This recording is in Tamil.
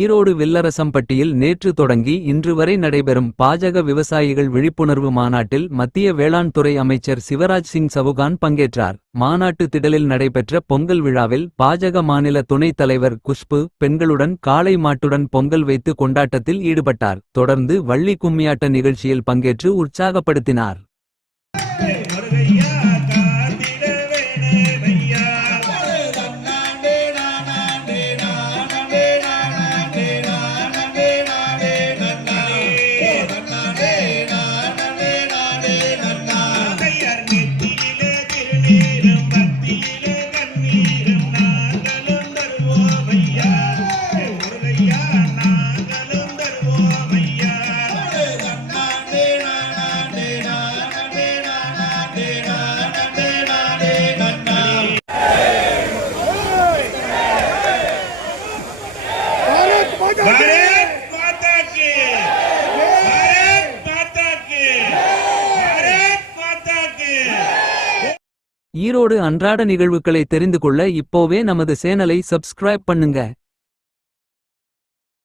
ஈரோடு வில்லரசம்பட்டியில் நேற்று தொடங்கி இன்று வரை நடைபெறும் பாஜக விவசாயிகள் விழிப்புணர்வு மாநாட்டில் மத்திய வேளாண் துறை அமைச்சர் சிவராஜ் சிங் சவுகான் பங்கேற்றார். மாநாட்டு திடலில் நடைபெற்ற பொங்கல் விழாவில் பாஜக மாநில துணைத் தலைவர் குஷ்பு பெண்களுடன் காளை மாட்டுடன் பொங்கல் வைத்து கொண்டாட்டத்தில் ஈடுபட்டார். தொடர்ந்து வள்ளி கும்மியாட்ட நிகழ்ச்சியில் பங்கேற்று உற்சாகப்படுத்தினார். ஈரோடு அன்றாட நிகழ்வுகளை தெரிந்து கொள்ள இப்போவே நமது சேனலை சப்ஸ்கிரைப் பண்ணுங்க.